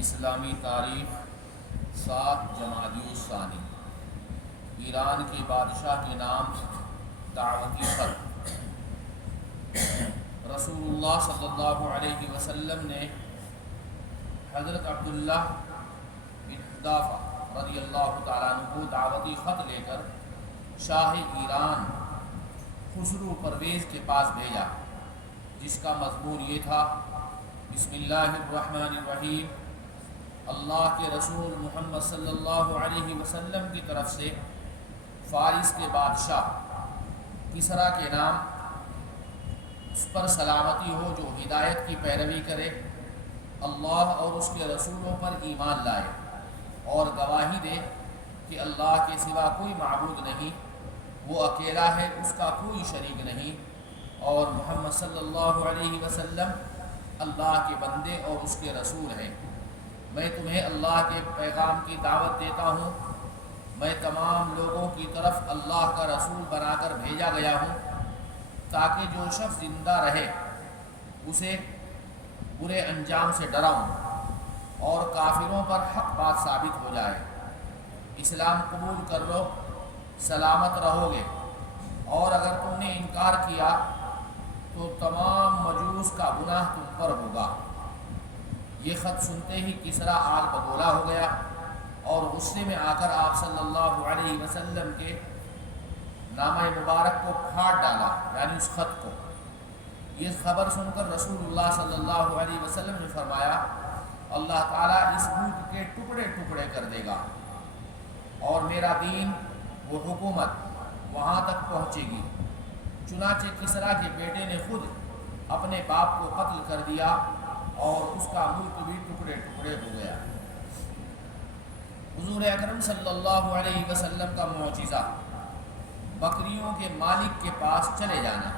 اسلامی تاریخ 7 جمادی الثانی۔ ایران کے بادشاہ کے نام دعوتی خط۔ رسول اللہ صلی اللہ علیہ وسلم نے حضرت عبداللہ بن حذافہ رضی اللہ تعالیٰ عنہ کو دعوتی خط لے کر شاہ ایران خسرو پرویز کے پاس بھیجا، جس کا مضمون یہ تھا: بسم اللہ الرحمن الرحیم، اللہ کے رسول محمد صلی اللہ علیہ وسلم کی طرف سے فارس کے بادشاہ کسریٰ کے نام، اس پر سلامتی ہو جو ہدایت کی پیروی کرے، اللہ اور اس کے رسولوں پر ایمان لائے اور گواہی دے کہ اللہ کے سوا کوئی معبود نہیں، وہ اکیلا ہے، اس کا کوئی شریک نہیں، اور محمد صلی اللہ علیہ وسلم اللہ کے بندے اور اس کے رسول ہیں۔ میں تمہیں اللہ کے پیغام کی دعوت دیتا ہوں۔ میں تمام لوگوں کی طرف اللہ کا رسول بنا کر بھیجا گیا ہوں، تاکہ جو شخص زندہ رہے اسے برے انجام سے ڈراؤں اور کافروں پر حق بات ثابت ہو جائے۔ اسلام قبول کر لو، سلامت رہو گے، اور اگر تم نے انکار کیا تو تمام مجوس کا گناہ تم پر ہوگا۔ یہ خط سنتے ہی کسریٰ آگ بگولا ہو گیا اور غصے میں آ کر آپ صلی اللہ علیہ وسلم کے نامہ مبارک کو پھاڑ ڈالا، یعنی اس خط کو۔ یہ خبر سن کر رسول اللہ صلی اللہ علیہ وسلم نے فرمایا: اللہ تعالیٰ اس ملک کے ٹکڑے ٹکڑے کر دے گا اور میرا دین، وہ حکومت وہاں تک پہنچے گی۔ چنانچہ کسریٰ کے بیٹے نے خود اپنے باپ کو قتل کر دیا اور اس کا ملک بھی ٹکڑے ٹکڑے ہو گیا۔ حضور اکرم صلی اللہ علیہ وسلم کا معجزہ، بکریوں کے مالک کے پاس چلے جانا۔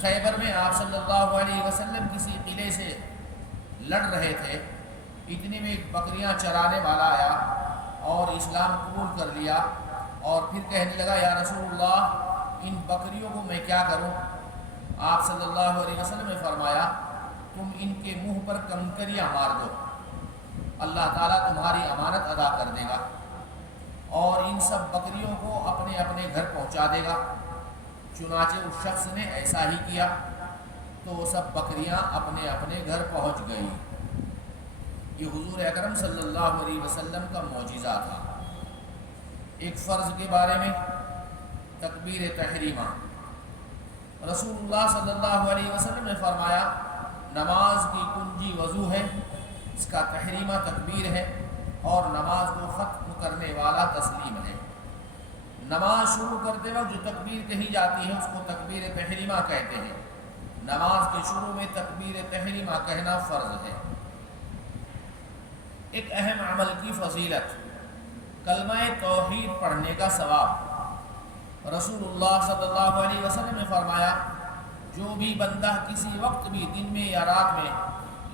خیبر میں آپ صلی اللہ علیہ وسلم کسی قلعے سے لڑ رہے تھے، اتنے میں ایک بکریاں چرانے والا آیا اور اسلام قبول کر لیا، اور پھر کہنے لگا: یا رسول اللہ، ان بکریوں کو میں کیا کروں؟ آپ صلی اللہ علیہ وسلم نے فرمایا: تم ان کے منہ پر کنکریاں مار دو، اللہ تعالیٰ تمہاری امانت ادا کر دے گا اور ان سب بکریوں کو اپنے اپنے گھر پہنچا دے گا۔ چنانچہ اس شخص نے ایسا ہی کیا تو وہ سب بکریاں اپنے اپنے گھر پہنچ گئی۔ یہ حضور اکرم صلی اللہ علیہ وسلم کا معجزہ تھا۔ ایک فرض کے بارے میں تکبیر تحریمہ۔ رسول اللہ صلی اللہ علیہ وسلم نے فرمایا: نماز کی کنجی وضو ہے، اس کا تحریمہ تکبیر ہے، اور نماز کو ختم کرنے والا تسلیم ہے۔ نماز شروع کرتے وقت جو تکبیر کہی جاتی ہے اس کو تکبیر تحریمہ کہتے ہیں۔ نماز کے شروع میں تکبیر تحریمہ کہنا فرض ہے۔ ایک اہم عمل کی فضیلت، کلمہ توحید پڑھنے کا ثواب۔ رسول اللہ صلی اللہ علیہ وسلم نے فرمایا: جو بھی بندہ کسی وقت بھی دن میں یا رات میں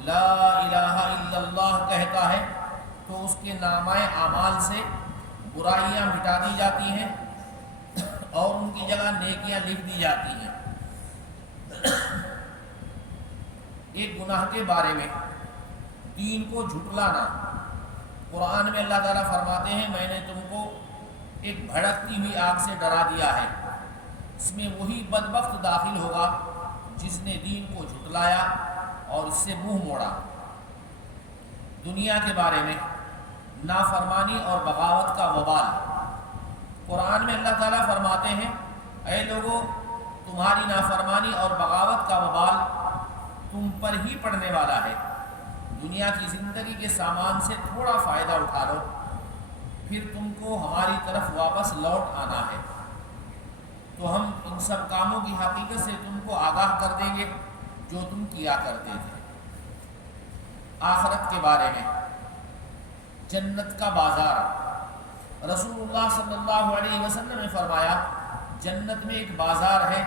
لا الہ الا اللہ کہتا ہے تو اس کے نامہ اعمال سے برائیاں مٹا دی جاتی ہیں اور ان کی جگہ نیکیاں لکھ دی جاتی ہیں۔ ایک گناہ کے بارے میں، دین کو جھٹلانا۔ قرآن میں اللہ تعالیٰ فرماتے ہیں: میں نے تم کو ایک بھڑکتی ہوئی آگ سے ڈرا دیا ہے، اس میں وہی بدبخت داخل ہوگا جس نے دین کو جھٹلایا اور اس سے منہ موڑا۔ دنیا کے بارے میں، نافرمانی اور بغاوت کا وبال۔ قرآن میں اللہ تعالیٰ فرماتے ہیں: اے لوگو، تمہاری نافرمانی اور بغاوت کا وبال تم پر ہی پڑنے والا ہے۔ دنیا کی زندگی کے سامان سے تھوڑا فائدہ اٹھا لو، پھر تم کو ہماری طرف واپس لوٹ آنا ہے، تو ہم ان سب کاموں کی حقیقت سے تم کو آگاہ کر دیں گے جو تم کیا کرتے تھے۔ آخرت کے بارے میں، جنت کا بازار۔ رسول اللہ صلی اللہ علیہ وسلم نے فرمایا: جنت میں ایک بازار ہے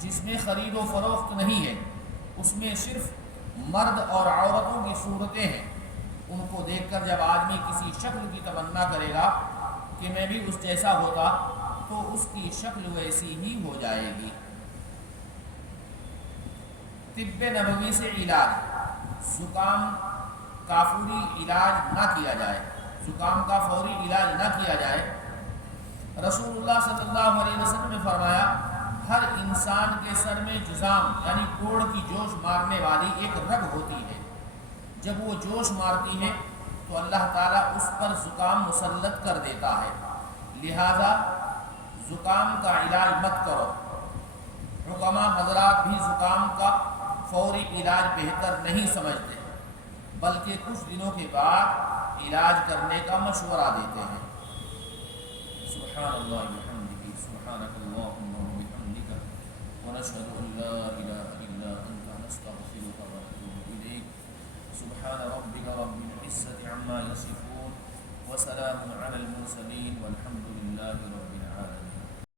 جس میں خرید و فروخت نہیں ہے، اس میں صرف مرد اور عورتوں کی صورتیں ہیں۔ ان کو دیکھ کر جب آدمی کسی شکل کی تمنا کرے گا کہ میں بھی اس جیسا ہوتا تو اس کی شکل ویسی ہی ہو جائے گی۔ طب نبوی سے علاج۔ زکام کا فوری علاج نہ کیا جائے، زکام کا فوری علاج نہ کیا جائے۔ رسول اللہ صلی اللہ علیہ وسلم نے فرمایا ہر انسان کے سر میں جذام یعنی کوڑ کی جوش مارنے والی ایک رگ ہوتی ہے، جب وہ جوش مارتی ہے تو اللہ تعالیٰ اس پر زکام مسلط کر دیتا ہے، لہذا زکام کا علاج مت کرو۔ حکماء حضرات بھی زکام کا فوری علاج بہتر نہیں سمجھتے، بلکہ کچھ دنوں کے بعد علاج کرنے کا مشورہ دیتے ہیں۔ سبحان اللہ و بحمدہ، سبحانک اللہم